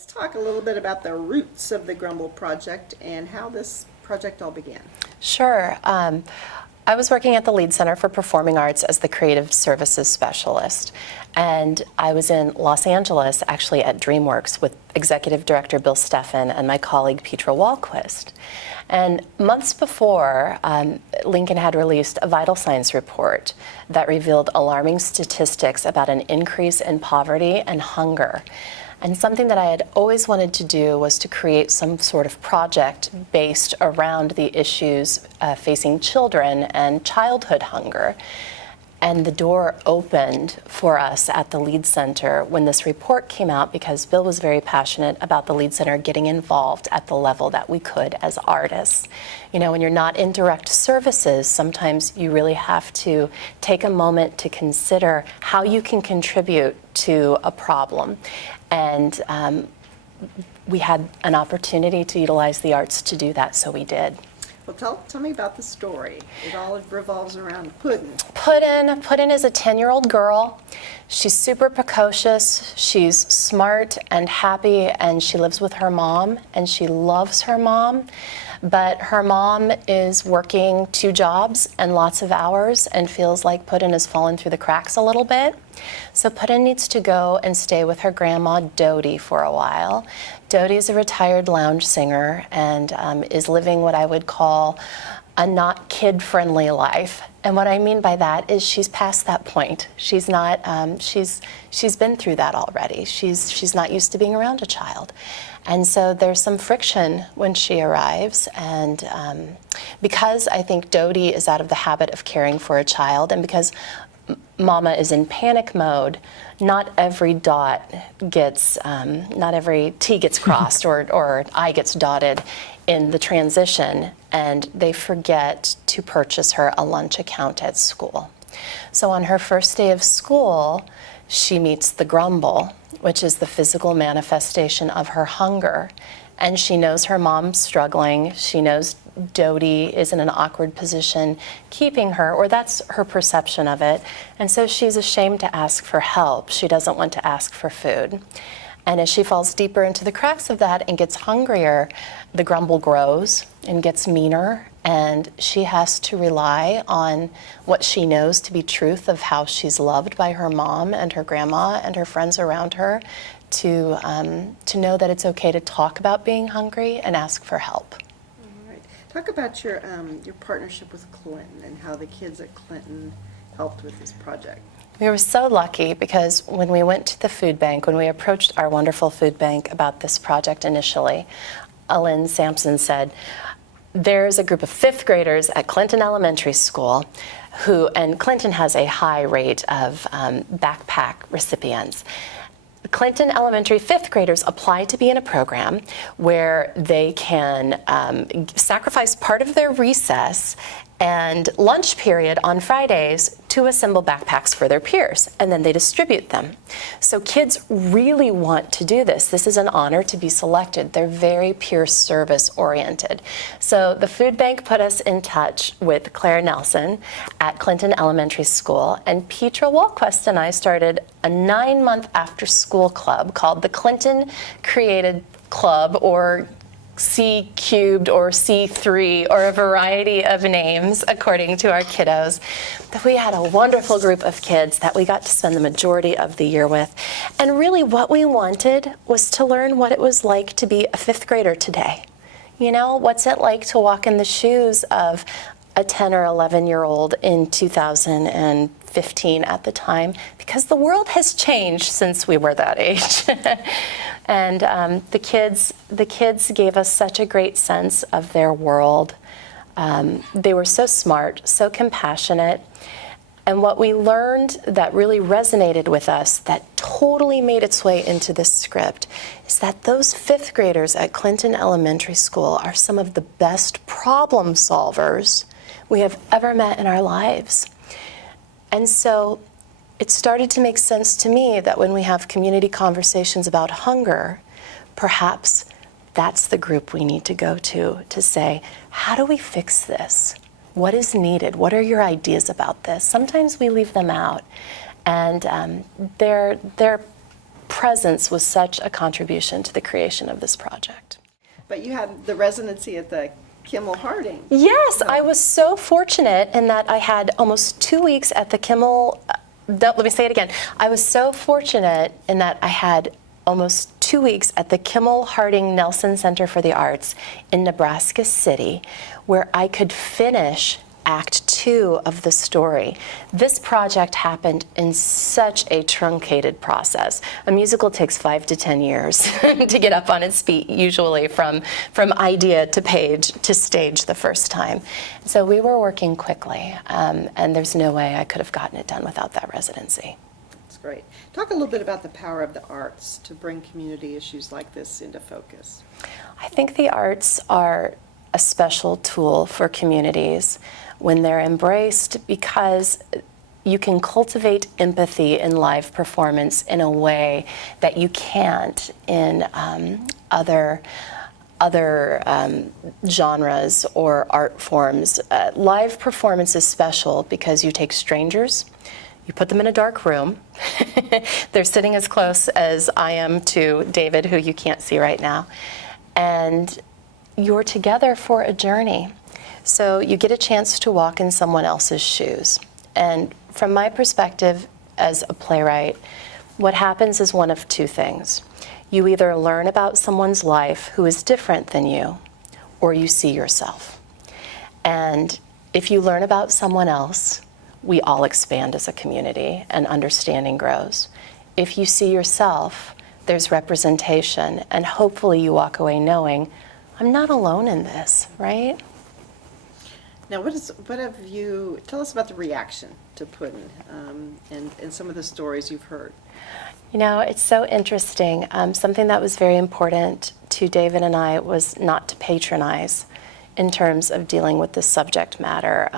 let's talk a little bit about the roots of the Grumble project and how this project all began. Sure. I was working at the Lead Center for Performing Arts as the Creative Services Specialist. And I was in Los Angeles, actually at DreamWorks, with Executive Director Bill Steffen and my colleague Petra Wahlquist. And months before, Lincoln had released a vital signs report that revealed alarming statistics about an increase in poverty and hunger. And something that I had always wanted to do was to create some sort of project based around the issues facing children and childhood hunger. And the door opened for us at the Lead Center when this report came out, because Bill was very passionate about the Lead Center getting involved at the level that we could as artists. You know, when you're not in direct services, sometimes you really have to take a moment to consider how you can contribute to a problem. And we had an opportunity to utilize the arts to do that, so we did. Well, tell me about the story. It all revolves around Puddin. Puddin is a 10-year-old girl. She's super precocious, she's smart and happy, and she lives with her mom, and she loves her mom. But her mom is working 2 jobs and lots of hours and feels like Puddin has fallen through the cracks a little bit. So Puddin needs to go and stay with her grandma Dodie for a while. Dodie is a retired lounge singer and is living what I would call a not kid-friendly life. And what I mean by that is she's past that point. She's not. She's been through that already. She's not used to being around a child, and so there's some friction when she arrives. And because I think Dodie is out of the habit of caring for a child, and because Mama is in panic mode, not every dot gets, not every T gets crossed or I gets dotted in the transition, and they forget to purchase her a lunch account at school. So on her first day of school, she meets the Grumble, which is the physical manifestation of her hunger. And she knows her mom's struggling. She knows Dodie is in an awkward position keeping her, or that's her perception of it. And so she's ashamed to ask for help. She doesn't want to ask for food. And as she falls deeper into the cracks of that and gets hungrier, the Grumble grows and gets meaner, and she has to rely on what she knows to be truth of how she's loved by her mom and her grandma and her friends around her to know that it's okay to talk about being hungry and ask for help. All right. Talk about your partnership with Clinton and how the kids at Clinton helped with this project. We were so lucky because when we went to the food bank, when we approached our wonderful food bank about this project initially, Lynn Sampson said, there's a group of 5th graders at Clinton Elementary School and Clinton has a high rate of backpack recipients. Clinton Elementary 5th graders apply to be in a program where they can sacrifice part of their recess and lunch period on Fridays to assemble backpacks for their peers, and then they distribute them. So kids really want to do this. This is an honor to be selected. They're very peer service oriented. So the food bank put us in touch with Claire Nelson at Clinton Elementary School, and Petra Wahlquist and I started a 9-month after school club called the Clinton Created Club, or C cubed or C3, or a variety of names according to our kiddos. But we had a wonderful group of kids that we got to spend the majority of the year with. And really what we wanted was to learn what it was like to be a 5th grader today. You know, what's it like to walk in the shoes of a 10 or 11-year-old in 2015 at the time, because the world has changed since we were that age. And the kids gave us such a great sense of their world. They were so smart, so compassionate. And what we learned that really resonated with us, that totally made its way into this script, is that those 5th graders at Clinton Elementary School are some of the best problem solvers we have ever met in our lives. And so it started to make sense to me that when we have community conversations about hunger, perhaps that's the group we need to go to say, how do we fix this? What is needed? What are your ideas about this? Sometimes we leave them out, and they're presence was such a contribution to the creation of this project. But you had the residency at the Kimmel Harding. Yes, I was so fortunate in that I had almost 2 weeks at the Kimmel. Let me say it again. I was so fortunate in that I had almost 2 weeks at the Kimmel Harding Nelson Center for the Arts in Nebraska City, where I could finish Act 2 of the story. This project happened in such a truncated process. A musical takes 5 to 10 years to get up on its feet, usually from idea to page to stage the first time. So we were working quickly, and there's no way I could have gotten it done without that residency. That's great. Talk a little bit about the power of the arts to bring community issues like this into focus. I think the arts are a special tool for communities when they're embraced, because you can cultivate empathy in live performance in a way that you can't in other genres or art forms. Live performance is special because you take strangers, you put them in a dark room. They're sitting as close as I am to David, who you can't see right now, and you're together for a journey. So you get a chance to walk in someone else's shoes. And from my perspective as a playwright, what happens is one of two things. You either learn about someone's life who is different than you, or you see yourself. And if you learn about someone else, we all expand as a community and understanding grows. If you see yourself, there's representation, and hopefully you walk away knowing, I'm not alone in this, right? Now, tell us about the reaction to Puddin and some of the stories you've heard. You know, it's so interesting. Something that was very important to David and I was not to patronize in terms of dealing with this subject matter.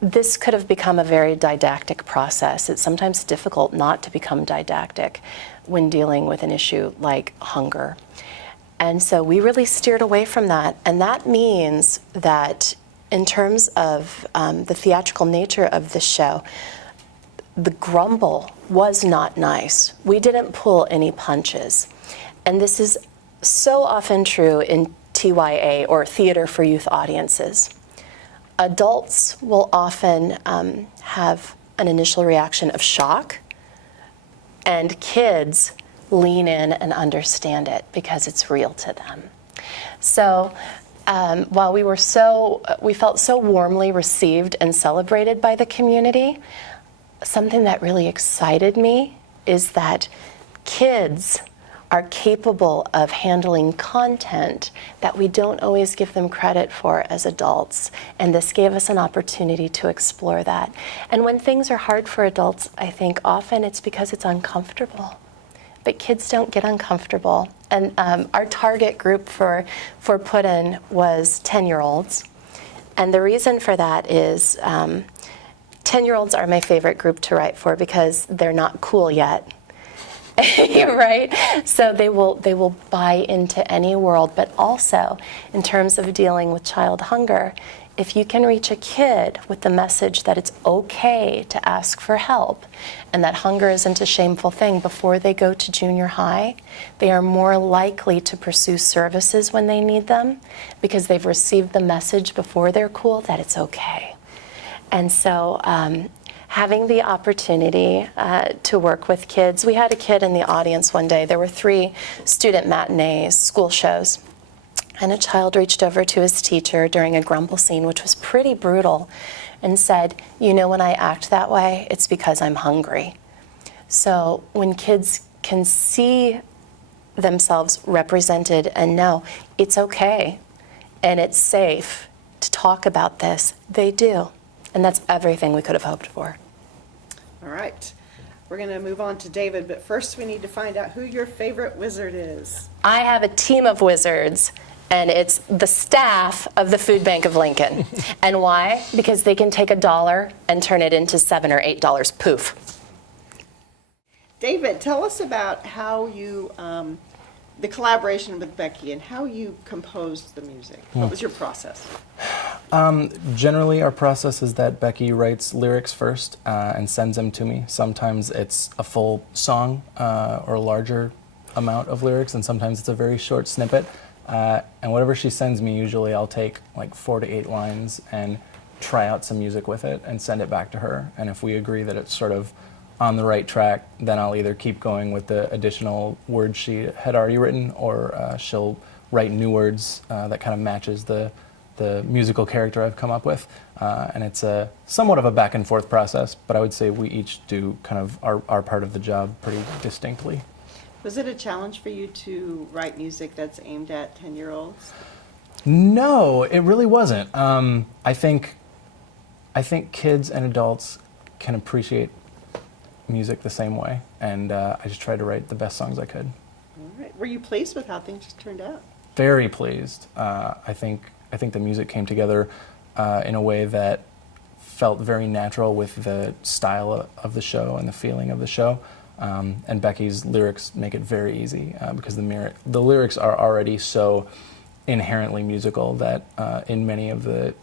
This could have become a very didactic process. It's sometimes difficult not to become didactic when dealing with an issue like hunger. And so we really steered away from that. And that means that in terms of the theatrical nature of the show, the grumble was not nice. We didn't pull any punches. And this is so often true in TYA, or theater for youth audiences. Adults will often have an initial reaction of shock, and kids lean in and understand it because it's real to them. So while we felt so warmly received and celebrated by the community, something that really excited me is that kids are capable of handling content that we don't always give them credit for as adults. And this gave us an opportunity to explore that. And when things are hard for adults, I think often it's because it's uncomfortable. But kids don't get uncomfortable. And our target group for Puddin was 10-year-olds. And the reason for that is 10-year-olds are my favorite group to write for because they're not cool yet. Right? So they will buy into any world. But also, in terms of dealing with child hunger, if you can reach a kid with the message that it's okay to ask for help and that hunger isn't a shameful thing before they go to junior high, they are more likely to pursue services when they need them because they've received the message before they're cool that it's okay. And so having the opportunity to work with kids, we had a kid in the audience one day. There were 3 student matinees, school shows. And a child reached over to his teacher during a Grumble scene, which was pretty brutal, and said, you know, when I act that way, it's because I'm hungry. So when kids can see themselves represented and know it's okay and it's safe to talk about this, they do. And that's everything we could have hoped for. All right. We're going to move on to David, but first we need to find out who your favorite wizard is. I have a team of wizards, and it's the staff of the Food Bank of Lincoln. And why? Because they can take $1 and turn it into $7 or $8. Poof. David, tell us about how you, the collaboration with Becky and how you composed the music. What was your process? Generally, our process is that Becky writes lyrics first and sends them to me. Sometimes it's a full song or a larger amount of lyrics, and sometimes it's a very short snippet. And whatever she sends me, usually I'll take like 4 to 8 lines and try out some music with it and send it back to her. And if we agree that it's sort of on the right track, then I'll either keep going with the additional words she had already written, or she'll write new words that kind of matches the musical character I've come up with. And it's a somewhat of a back and forth process, but I would say we each do kind of our part of the job pretty distinctly. Was it a challenge for you to write music that's aimed at 10-year-olds? No, it really wasn't. I think kids and adults can appreciate music the same way, and I just tried to write the best songs I could. All right. Were you pleased with how things turned out? Very pleased. I think the music came together in a way that felt very natural with the style of the show and the feeling of the show. And Becky's lyrics make it very easy because the lyrics are already so inherently musical that in many of the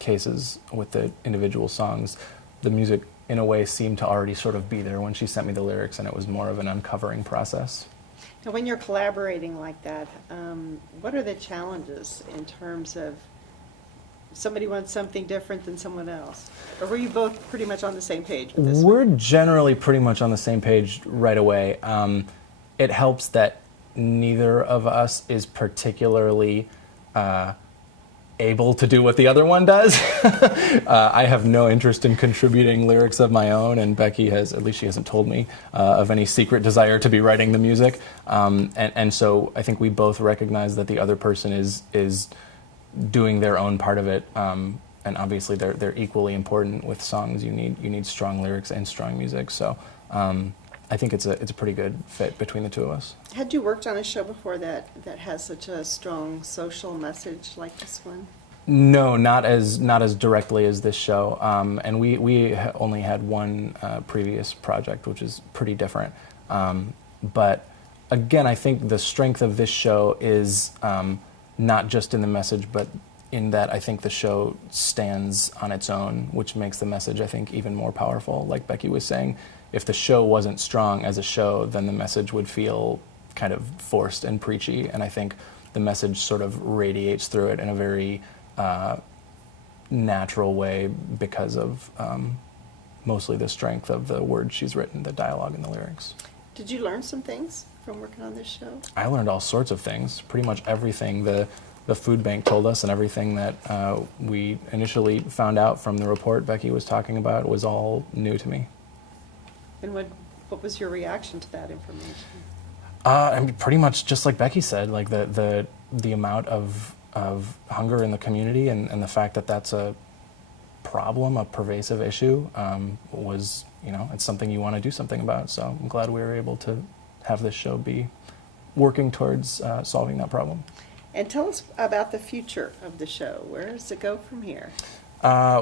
cases with the individual songs, the music in a way seemed to already sort of be there when she sent me the lyrics, and it was more of an uncovering process. Now, when you're collaborating like that, what are the challenges in terms of somebody wants something different than someone else? Or were you both pretty much on the same page with this We're one? generally pretty much on the same page right away. It helps that neither of us is particularly able to do what the other one does. I have no interest in contributing lyrics of my own, and Becky has, at least she hasn't told me, of any secret desire to be writing the music. And so I think we both recognize that the other person is doing their own part of it, and obviously they're equally important. With songs, you need strong lyrics and strong music. So I think it's a pretty good fit between the two of us. Had you worked on a show before that has such a strong social message like this one? No, not as directly as this show. And we only had one previous project, which is pretty different. But again, I think the strength of this show is not just in the message, but in that I think the show stands on its own, which makes the message, I think, even more powerful. Like Becky was saying, if the show wasn't strong as a show, then the message would feel kind of forced and preachy. And I think the message sort of radiates through it in a very natural way because of mostly the strength of the words she's written, the dialogue and the lyrics. Did you learn some things from working on this show? I learned all sorts of things, pretty much everything the food bank told us and everything that we initially found out from the report Becky was talking about was all new to me. And what was your reaction to that information? I mean, pretty much just like Becky said, like the amount of hunger in the community and the fact that that's a problem, a pervasive issue, was, it's something you want to do something about. So I'm glad we were able to have this show be working towards solving that problem. And tell us about the future of the show. Where does it go from here?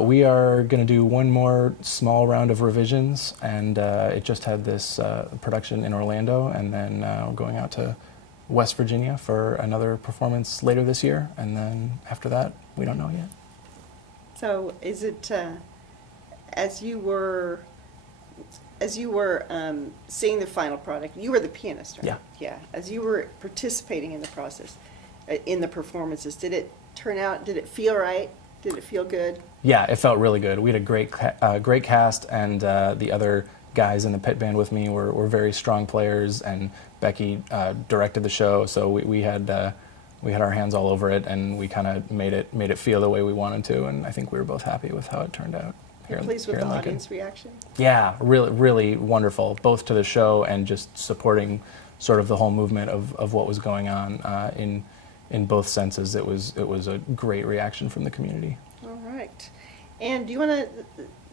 We are going to do one more small round of revisions, and it just had this production in Orlando, and then we're going out to West Virginia for another performance later this year, and then after that, we don't know yet. So is it, as you were seeing the final product, you were the pianist, right? Yeah. Yeah. As you were participating in the process, in the performances, did it feel right? Did it feel good? Yeah, it felt really good. We had a great cast, and the other guys in the pit band with me were very strong players, and Becky directed the show, so we had our hands all over it, and we kind of made it feel the way we wanted to, and I think we were both happy with how it turned out. You're pleased with the audience reaction? Yeah, really, really wonderful, both to the show and just supporting sort of the whole movement of what was going on in both senses. It was a great reaction from the community. All right. And do you want to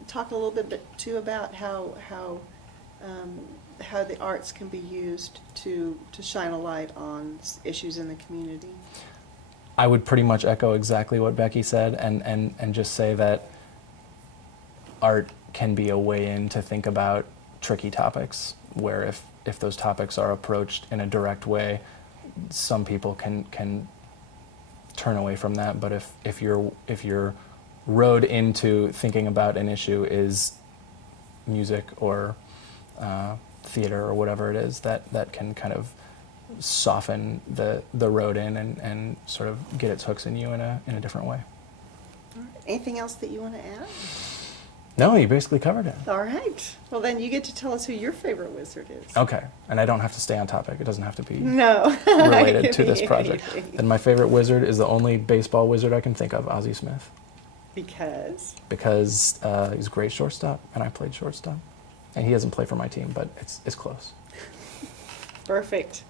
talk a little bit too about how the arts can be used to shine a light on issues in the community? I would pretty much echo exactly what Becky said, and just say that art can be a way in to think about tricky topics, where if those topics are approached in a direct way, some people can turn away from that. But if you're road into thinking about an issue is music or theater or whatever it is that can kind of soften the road in and sort of get its hooks in you in a different way. Anything else that you want to add? No, you basically covered it. All right. Well, then you get to tell us who your favorite wizard is. Okay, and I don't have to stay on topic. It doesn't have to be No. related to this project. And my favorite wizard is the only baseball wizard I can think of, Ozzie Smith. Because? Because he's a great shortstop, and I played shortstop. And he doesn't play for my team, but it's close. Perfect.